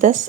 10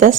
10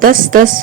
10-10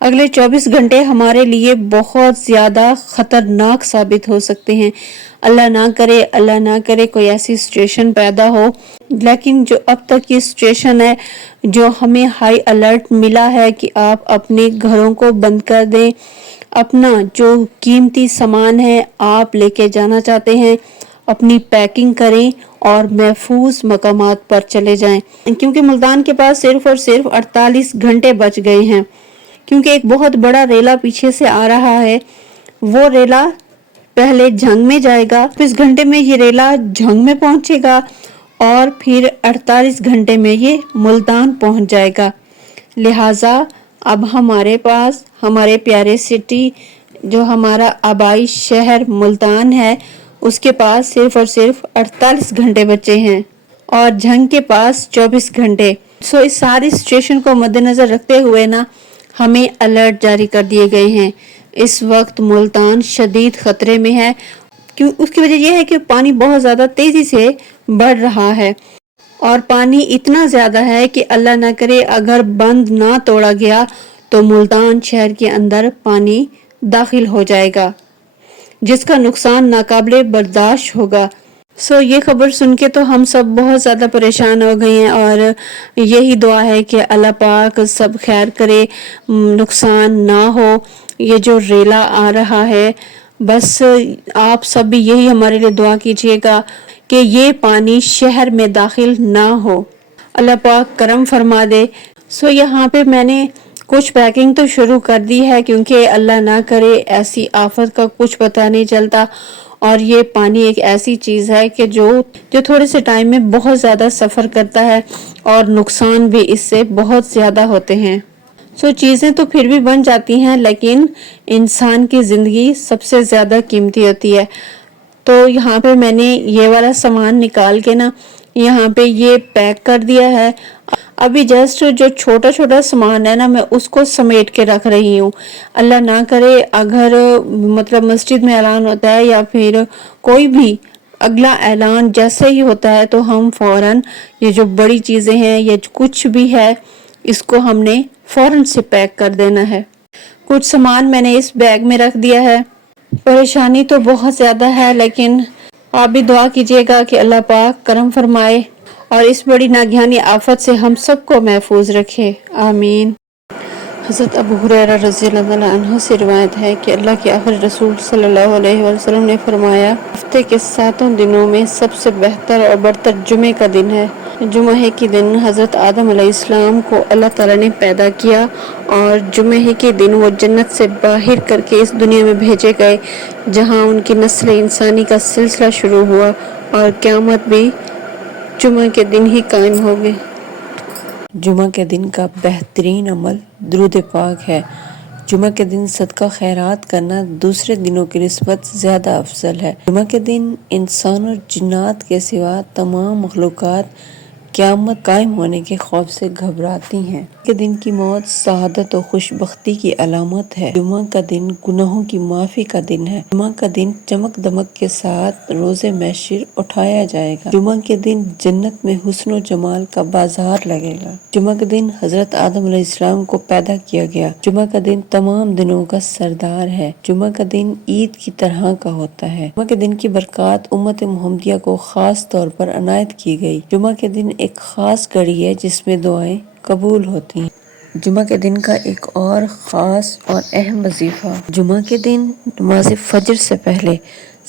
اگلے 24 گھنٹے ہمارے لیے بہت زیادہ خطرناک ثابت ہو سکتے ہیں۔ اللہ نہ کرے کوئی ایسی سچویشن پیدا ہو، لیکن جو اب تک کی سچویشن ہے، جو ہمیں ہائی الرٹ ملا ہے کہ آپ اپنے گھروں کو بند کر دیں، اپنا جو قیمتی سامان ہے آپ لے کے جانا چاہتے ہیں اپنی پیکنگ کریں اور محفوظ مقامات پر چلے جائیں، کیونکہ ملتان کے پاس صرف اور صرف 48 گھنٹے بچ گئے ہیں، کیونکہ ایک بہت بڑا ریلا پیچھے سے آ رہا ہے۔ وہ ریلا پہلے جھنگ میں جائے گا، 24 گھنٹے میں یہ ریلا جھنگ میں پہنچے گا اور پھر 48 گھنٹے میں یہ ملتان پہنچ جائے گا۔ لہٰذا اب ہمارے پاس ہمارے پیارے سٹی جو ہمارا آبائی شہر ملتان ہے، اس کے پاس صرف اور صرف 48 گھنٹے بچے ہیں اور جھنگ کے پاس 24 گھنٹے۔ اس ساری سچویشن کو مد نظر رکھتے ہوئے ہمیں الرٹ جاری کر دیے گئے ہیں۔ اس وقت ملتان شدید خطرے میں ہے، اس کی وجہ یہ ہے کہ پانی بہت زیادہ تیزی سے بڑھ رہا ہے اور پانی اتنا زیادہ ہے کہ اللہ نہ کرے اگر بند نہ توڑا گیا تو ملتان شہر کے اندر پانی داخل ہو جائے گا، جس کا نقصان ناقابل برداشت ہوگا۔ یہ خبر سن کے تو ہم سب بہت زیادہ پریشان ہو گئے ہیں اور یہی دعا ہے کہ اللہ پاک سب خیر کرے، نقصان نہ ہو۔ یہ جو ریلا آ رہا ہے، بس آپ سب بھی یہی ہمارے لیے دعا کیجیے گا کہ یہ پانی شہر میں داخل نہ ہو، اللہ پاک کرم فرما دے۔ یہاں پہ میں نے کچھ پیکنگ تو شروع کر دی ہے، کیونکہ اللہ نہ کرے ایسی آفت کا کچھ پتہ نہیں چلتا، اور یہ پانی ایک ایسی چیز ہے کہ جو تھوڑے سے ٹائم میں بہت زیادہ سفر کرتا ہے اور نقصان بھی اس سے بہت زیادہ ہوتے ہیں۔ چیزیں تو پھر بھی بن جاتی ہیں، لیکن انسان کی زندگی سب سے زیادہ قیمتی ہوتی ہے۔ تو یہاں پہ میں نے یہ والا سامان نکال کے یہاں پہ یہ پیک کر دیا ہے۔ ابھی جسٹ جو چھوٹا چھوٹا سامان ہے میں اس کو سمیٹ کے رکھ رہی ہوں۔ اللہ نہ کرے اگر مسجد میں اعلان ہوتا ہے یا پھر کوئی بھی اگلا اعلان جیسے ہی ہوتا ہے تو ہم فوراً یہ جو بڑی چیزیں ہیں یا کچھ بھی ہے اس کو ہم نے فوراً سے پیک کر دینا ہے۔ کچھ سامان میں نے اس بیگ میں رکھ دیا ہے۔ پریشانی تو بہت زیادہ ہے، لیکن آپ بھی دعا کیجیے گا کہ اللہ پاک کرم فرمائے اور اس بڑی ناگہانی آفت سے ہم سب کو محفوظ رکھے، آمین۔ حضرت ابو ہریرہ رضی اللہ عنہ سے روایت ہے کہ اللہ کے آخری رسول صلی اللہ علیہ وسلم نے فرمایا، ہفتے کے 7 دنوں میں سب سے بہتر اور برتر جمعے کا دن ہے۔ جمعہ کے دن حضرت آدم علیہ السلام کو اللہ تعالیٰ نے پیدا کیا اور جمعہ کے دن وہ جنت سے باہر کر کے اس دنیا میں بھیجے گئے، جہاں ان کی نسل انسانی کا سلسلہ شروع ہوا اور قیامت بھی جمعہ کے دن ہی قائم ہوگی۔ جمعہ کے دن کا بہترین عمل درود پاک ہے۔ جمعہ کے دن صدقہ خیرات کرنا دوسرے دنوں کی نسبت زیادہ افضل ہے۔ جمعہ کے دن انسان اور جنات کے سوا تمام مخلوقات قیامت قائم ہونے کے خوف سے گھبراتی ہیں۔ جمعہ کے دن کی موت سعادت و خوش بختی کی علامت ہے۔ جمعہ کا دن گناہوں کی معافی کا دن ہے۔ جمعہ کا دن چمک دمک کے ساتھ روز محشر اٹھایا جائے گا۔ جمعہ کے دن جنت میں حسن و جمال کا بازار لگے گا۔ جمعہ کے دن حضرت آدم علیہ السلام کو پیدا کیا گیا۔ جمعہ کا دن تمام دنوں کا سردار ہے۔ جمعہ کا دن عید کی طرح کا ہوتا ہے۔ جمعہ کے دن کی برکات امت محمدیہ کو خاص طور پر عنایت کی گئی۔ جمعہ کے دن ایک خاص گھڑی ہے جس میں دعائیں قبول ہوتی ہیں۔ جمعہ کے دن کا ایک اور خاص اور اہم وظیفہ، جمعہ کے دن نماز فجر سے پہلے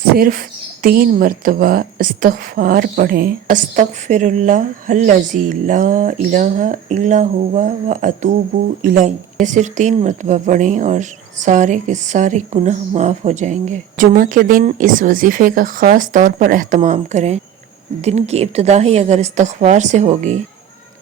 صرف 3 مرتبہ استغفار پڑھیں۔ استغفر اللہ الذی لا الہ الا ھو واتوب الیہ، یہ صرف 3 مرتبہ پڑھیں اور سارے کے سارے گناہ معاف ہو جائیں گے۔ جمعہ کے دن اس وظیفے کا خاص طور پر اہتمام کریں۔ دن کی ابتدا ہی اگر استغفار سے ہوگی،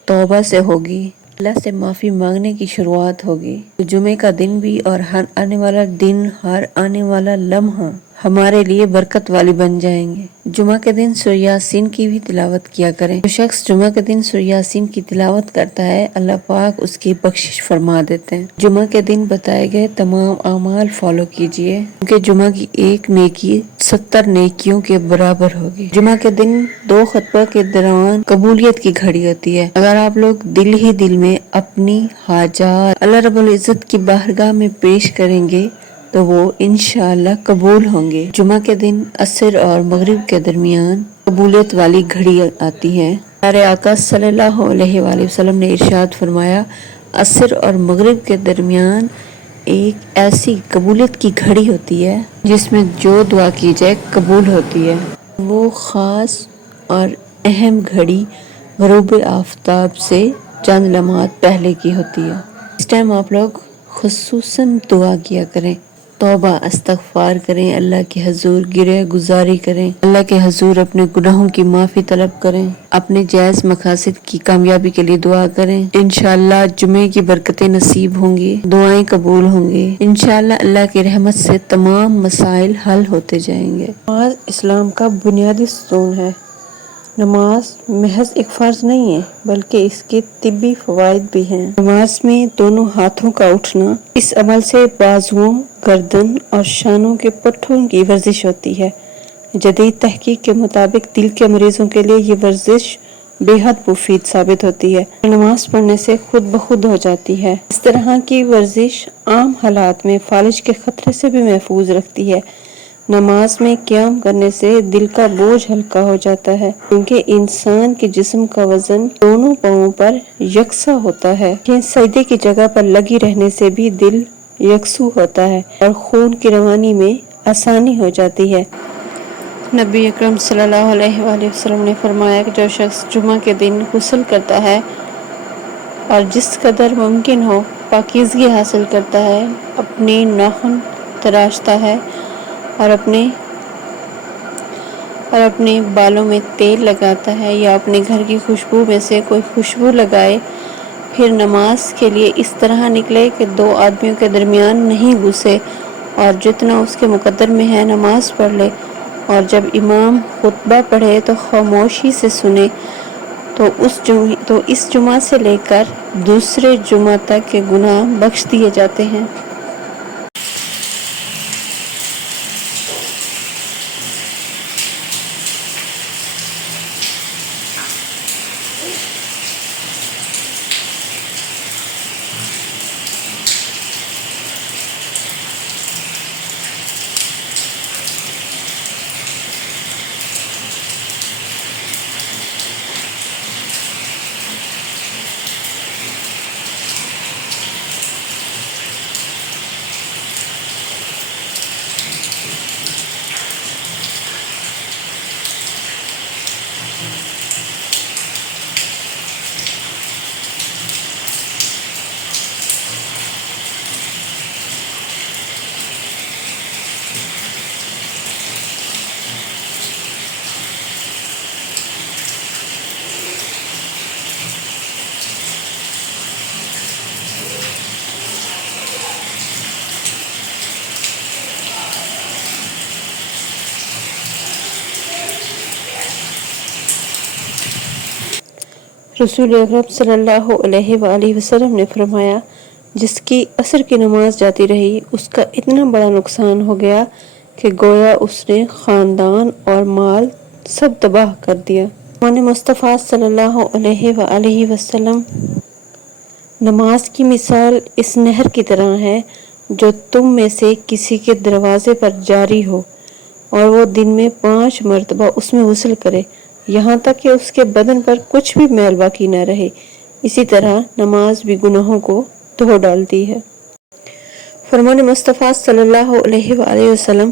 توبہ سے ہوگی، اللہ سے معافی مانگنے کی شروعات ہوگی، تو جمعے کا دن بھی اور ہر آنے والا دن، ہر آنے والا لمحہ، ہمارے لیے برکت والی بن جائیں گے۔ جمعہ کے دن سورہ یاسین کی بھی تلاوت کیا کریں۔ جو شخص جمعہ کے دن سورہ یاسین کی تلاوت کرتا ہے اللہ پاک اس کی بخشش فرما دیتے ہیں۔ جمعہ کے دن بتائے گئے تمام اعمال فالو کیجئے کیونکہ جمعہ کی ایک نیکی 70 نیکیوں کے برابر ہوگی۔ جمعہ کے دن 2 خطبہ کے دوران قبولیت کی گھڑی ہوتی ہے۔ اگر آپ لوگ دل ہی دل میں اپنی حاجات اللہ رب العزت کی بارگاہ میں پیش کریں گے تو وہ انشاءاللہ قبول ہوں گے۔ جمعہ کے دن عصر اور مغرب کے درمیان قبولیت والی گھڑی آتی ہے۔ ہمارے آقا صلی اللہ علیہ وآلہ وسلم نے ارشاد فرمایا عصر اور مغرب کے درمیان ایک ایسی قبولیت کی گھڑی ہوتی ہے جس میں جو دعا کی جائے قبول ہوتی ہے۔ وہ خاص اور اہم گھڑی غروب آفتاب سے چند لمحات پہلے کی ہوتی ہے۔ اس ٹائم آپ لوگ خصوصاً دعا کیا کریں، توبہ استغفار کریں، اللہ کے حضور گرہ گزاری کریں، اللہ کے حضور اپنے گناہوں کی معافی طلب کریں، اپنے جائز مقاصد کی کامیابی کے لیے دعا کریں۔ انشاءاللہ جمعے کی برکتیں نصیب ہوں گی، دعائیں قبول ہوں گی، انشاءاللہ اللہ کی رحمت سے تمام مسائل حل ہوتے جائیں گے۔ نماز اسلام کا بنیادی ستون ہے۔ نماز محض ایک فرض نہیں ہے بلکہ اس کے طبی فوائد بھی ہیں۔ نماز میں دونوں ہاتھوں کا اٹھنا، اس عمل سے بازوؤں، گردن اور شانوں کے پٹھوں کی ورزش ہوتی ہے۔ جدید تحقیق کے مطابق دل کے مریضوں کے لیے یہ ورزش بے حد مفید ثابت ہوتی ہے۔ نماز پڑھنے سے خود بخود ہو جاتی ہے۔ اس طرح کی ورزش عام حالات میں فالج کے خطرے سے بھی محفوظ رکھتی ہے۔ نماز میں قیام کرنے سے دل کا بوجھ ہلکا ہو جاتا ہے کیونکہ انسان کے جسم کا وزن دونوں پاؤں پر یکساں ہوتا ہے۔ سجدے کی جگہ پر لگی رہنے سے بھی دل یکسو ہوتا ہے اور خون کی روانی میں آسانی ہو جاتی ہے۔ نبی اکرم صلی اللہ علیہ وآلہ وسلم نے فرمایا کہ جو شخص جمعہ کے دن غسل کرتا ہے اور جس قدر ممکن ہو پاکیزگی حاصل کرتا ہے، اپنے ناخن تراشتا ہے اور اپنے بالوں میں تیل لگاتا ہے یا اپنے گھر کی خوشبو میں سے کوئی خوشبو لگائے، پھر نماز کے لیے اس طرح نکلے کہ 2 آدمیوں کے درمیان نہیں گھسے اور جتنا اس کے مقدر میں ہے نماز پڑھ لے، اور جب امام خطبہ پڑھے تو خاموشی سے سنے، تو اس جمعہ سے لے کر دوسرے جمعہ تک کے گناہ بخش دیے جاتے ہیں۔ رسول اکرم صلی اللہ علیہ وآلہ وسلم نے فرمایا جس کی عصر کی نماز جاتی رہی اس کا اتنا بڑا نقصان ہو گیا کہ گویا اس نے خاندان اور مال سب تباہ کر دیا۔ ہمارے مصطفیٰ صلی اللہ علیہ وآلہ وسلم نماز کی مثال اس نہر کی طرح ہے جو تم میں سے کسی کے دروازے پر جاری ہو اور وہ دن میں 5 مرتبہ اس میں غسل کرے یہاں تک کہ اس کے بدن پر کچھ بھی میل باقی نہ رہے، اسی طرح نماز بھی گناہوں کو دھو ڈالتی ہے۔ فرمان مصطفیٰ صلی اللہ علیہ وآلہ وسلم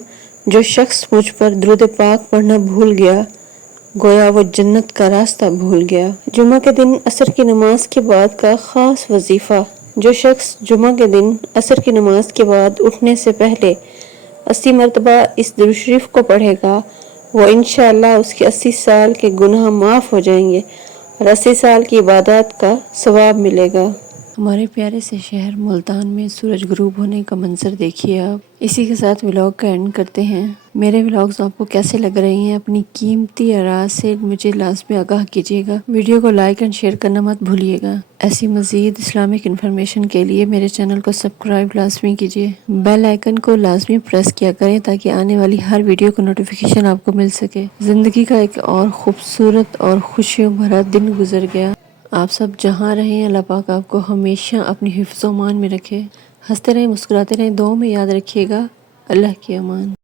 جو شخص مجھ پر درود پاک پڑھنا بھول گیا گویا وہ جنت کا راستہ بھول گیا۔ جمعہ کے دن عصر کی نماز کے بعد کا خاص وظیفہ، جو شخص جمعہ کے دن عصر کی نماز کے بعد اٹھنے سے پہلے 80 مرتبہ اس درود شریف کو پڑھے گا وہ انشاءاللہ اس کے 80 سال کے گناہ معاف ہو جائیں گے اور 80 سال کی عبادات کا ثواب ملے گا۔ ہمارے پیارے سے شہر ملتان میں سورج غروب ہونے کا منظر دیکھیے آپ۔ اسی کے ساتھ ولاگ کا اینڈ کرتے ہیں۔ میرے ولاگز آپ کو کیسے لگ رہے ہیں اپنی قیمتی آراء سے مجھے لازمی آگاہ کیجیے گا۔ ویڈیو کو لائک اینڈ شیئر کرنا مت بھولیے گا۔ ایسی مزید اسلامک انفارمیشن کے لیے میرے چینل کو سبسکرائب لازمی کیجیے۔ بیل آئیکن کو لازمی پریس کیا کریں تاکہ آنے والی ہر ویڈیو کو نوٹیفیکیشن آپ کو مل سکے۔ زندگی کا ایک اور خوبصورت اور خوشیوں بھرا دن گزر گیا۔ آپ سب جہاں رہیں اللہ پاک آپ کو ہمیشہ اپنی حفظ و امان میں رکھے۔ ہنستے رہیں، مسکراتے رہیں، دعاؤں میں یاد رکھیے گا۔ اللہ کی امان۔